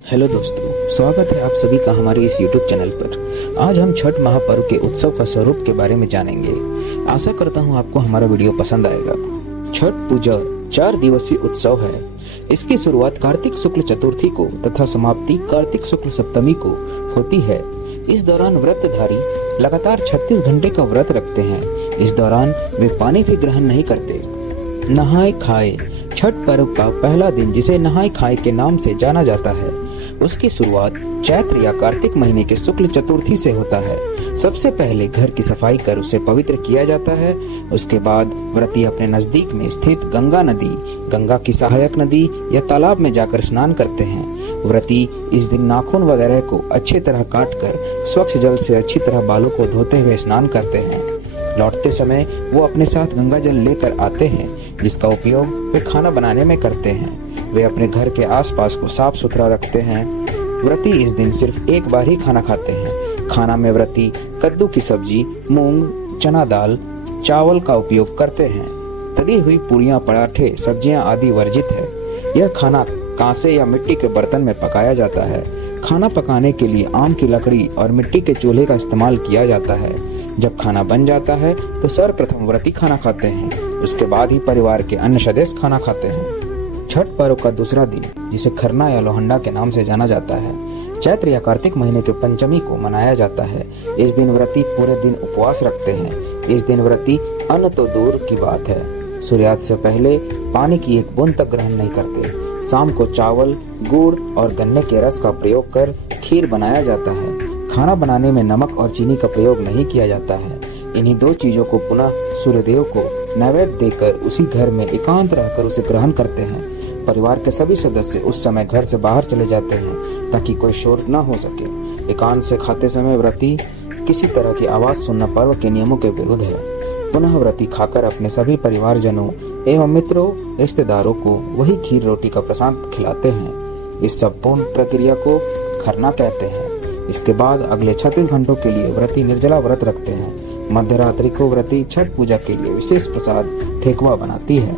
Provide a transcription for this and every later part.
Hello दोस्तों, स्वागत है आप सभी का हमारे इस YouTube चैनल पर। आज हम छठ महापर्व के उत्सव का स्वरूप के बारे में जानेंगे। आशा करता हूँ आपको हमारा वीडियो पसंद आएगा। छठ पूजा 4 दिवसीय उत्सव है। इसकी शुरुआत कार्तिक शुक्ल चतुर्थी को तथा समाप्ति कार्तिक शुक्ल सप्तमी को होती है। इस दौरान व्रतधारी लगातार 36 घंटे का व्रत रखते हैं। इस दौरान वे पानी भी ग्रहण नहीं करते। नहाए खाए छठ पर्व का पहला दिन, जिसे नहाए खाए के नाम से जाना जाता है, उसकी शुरुआत चैत्र या कार्तिक महीने के शुक्ल चतुर्थी से होता है। सबसे पहले घर की सफाई कर उसे पवित्र किया जाता है। उसके बाद व्रती अपने नजदीक में स्थित गंगा नदी, गंगा की सहायक नदी या तालाब में जाकर स्नान करते हैं। व्रती इस दिन नाखून वगैरह को अच्छी तरह काटकर स्वच्छ जल से अच्छी तरह बालों को धोते हुए स्नान करते हैं। लौटते समय वो अपने साथ गंगा जल लेकर आते हैं, जिसका उपयोग वे खाना बनाने में करते हैं। वे अपने घर के आसपास को साफ सुथरा रखते हैं। व्रती इस दिन सिर्फ एक बार ही खाना खाते हैं। खाना में व्रती कद्दू की सब्जी, मूंग, चना दाल, चावल का उपयोग करते हैं। तली हुई पूरियां, पराठे, सब्जियां आदि वर्जित है। यह खाना कांसे या मिट्टी के बर्तन में पकाया जाता है। खाना पकाने के लिए आम की लकड़ी और मिट्टी के चूल्हे का इस्तेमाल किया जाता है। जब खाना बन जाता है तो सर्वप्रथम व्रती खाना खाते हैं। उसके बाद ही परिवार के अन्य सदस्य खाना खाते हैं। छठ पर्व का दूसरा दिन, जिसे खरना या लोहंडा के नाम से जाना जाता है, चैत्र या कार्तिक महीने के पंचमी को मनाया जाता है। इस दिन व्रती पूरे दिन उपवास रखते हैं। इस दिन व्रती अन्न तो दूर की बात है, सूर्यास्त से पहले पानी की एक बूंद तक ग्रहण नहीं करते। शाम को चावल, गुड़ और गन्ने के रस का प्रयोग कर खीर बनाया जाता है। खाना बनाने में नमक और चीनी का प्रयोग नहीं किया जाता है। इन्हीं 2 चीजों को पुनः सूर्यदेव को नैवेद्य देकर उसी घर में एकांत रहकर उसे ग्रहण करते हैं। परिवार के सभी सदस्य उस समय घर से बाहर चले जाते हैं ताकि कोई शोर न हो सके। एकांत से खाते समय व्रती किसी तरह की आवाज सुनना पर्व के नियमों के विरुद्ध है। पुनः व्रती खाकर अपने सभी परिवारजनों एवं मित्रों, रिश्तेदारों को वही खीर रोटी का प्रसाद खिलाते हैं। इस संपूर्ण प्रक्रिया को खरना कहते हैं। इसके बाद अगले 36 घंटों के लिए व्रती निर्जला व्रत रखते हैं। मध्यरात्रि को व्रती छठ पूजा के लिए विशेष प्रसाद ठेकुआ बनाती है।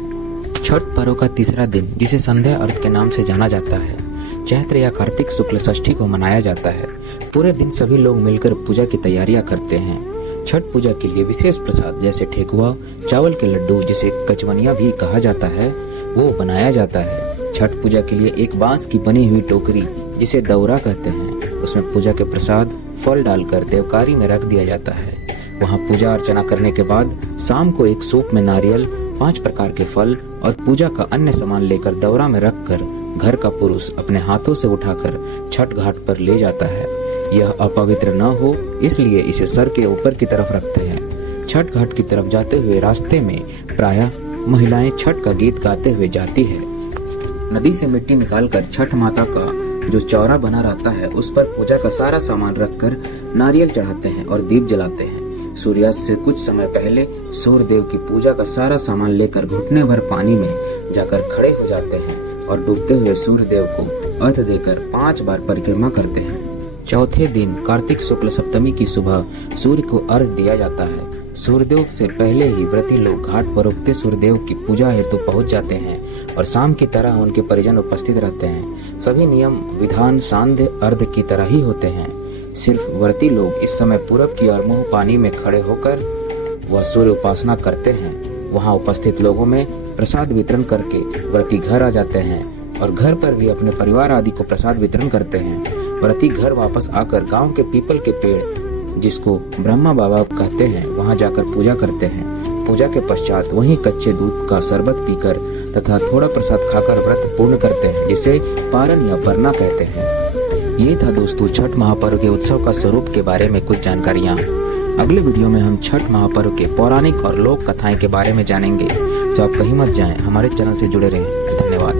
छठ पर्व का तीसरा दिन, जिसे संध्या अर्घ के नाम से जाना जाता है, चैत्र या कार्तिक शुक्ल षष्ठी को मनाया जाता है। पूरे दिन सभी लोग मिलकर पूजा की तैयारियां करते हैं। छठ पूजा के लिए विशेष प्रसाद जैसे ठेकुआ, चावल के लड्डू, जिसे कचवनिया भी कहा जाता है, वो बनाया जाता है। छठ पूजा के लिए एक बांस की बनी हुई टोकरी, जिसे दौरा कहते हैं, उसमें पूजा के प्रसाद फल डालकर देवकारी में रख दिया जाता है। वहाँ पूजा अर्चना करने के बाद शाम को एक सूप में नारियल, 5 प्रकार के फल और पूजा का अन्य सामान लेकर दौरा में रखकर घर का पुरुष अपने हाथों से उठाकर छठ घाट पर ले जाता है। यह अपवित्र न हो, इसलिए इसे सर के ऊपर की तरफ रखते हैं। छठ घाट की तरफ जाते हुए रास्ते में प्रायः महिलाएं छठ का गीत गाते हुए जाती है। नदी से मिट्टी निकालकर छठ माता का जो चौरा बना रहता है, उस पर पूजा का सारा सामान रखकर नारियल चढ़ाते हैं और दीप जलाते हैं। सूर्यास्त से कुछ समय पहले सूर्यदेव की पूजा का सारा सामान लेकर घुटने भर पानी में जाकर खड़े हो जाते हैं और डूबते हुए सूर्यदेव को अर्घ्य देकर 5 बार परिक्रमा करते हैं। चौथे दिन कार्तिक शुक्ल सप्तमी की सुबह सूर्य को अर्घ्य दिया जाता है। सूर्योदय से पहले ही व्रती लोग घाट पर उगते सूर्यदेव की पूजा हेतु पहुंच जाते हैं और शाम की तरह उनके परिजन उपस्थित रहते हैं। सभी नियम विधान सांध्य अर्घ्य की तरह ही होते हैं। सिर्फ व्रती लोग इस समय पूरब की ओर मुंह पानी में खड़े होकर वह सूर्य उपासना करते हैं। वहां उपस्थित लोगों में प्रसाद वितरण करके व्रती घर आ जाते हैं और घर पर भी अपने परिवार आदि को प्रसाद वितरण करते हैं। व्रती घर वापस आकर गांव के पीपल के पेड़, जिसको ब्रह्मा बाबा कहते हैं, वहां जाकर पूजा करते हैं। पूजा के पश्चात वहीं कच्चे दूध का शरबत पीकर तथा थोड़ा प्रसाद खाकर व्रत पूर्ण करते हैं, जिसे पारण या परना कहते हैं। ये था दोस्तों छठ महापर्व के उत्सव का स्वरूप के बारे में कुछ जानकारियाँ। अगले वीडियो में हम छठ महापर्व के पौराणिक और लोक कथाएं के बारे में जानेंगे। तो आप कहीं मत जाएं, हमारे चैनल से जुड़े रहें। धन्यवाद।